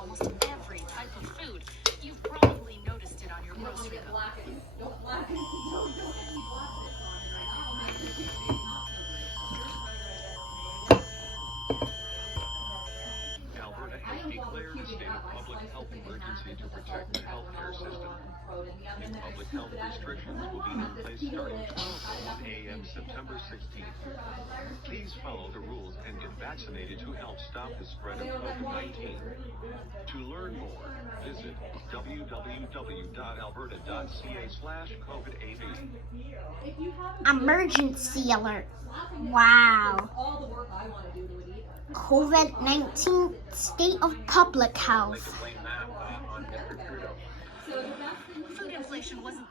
almost every type of food. You've probably noticed it on your grocery bill. Alberta has declared a state of public health emergency to protect the healthcare system. New public health restrictions will be in place starting 12:01 a.m. September 16th. Please follow the rules and get vaccinated to help stop the spread of COVID-19. To learn more, visit www.alberta.ca/COVID-AV. Emergency alert. Wow. COVID-19 state of public health. Food inflation wasn't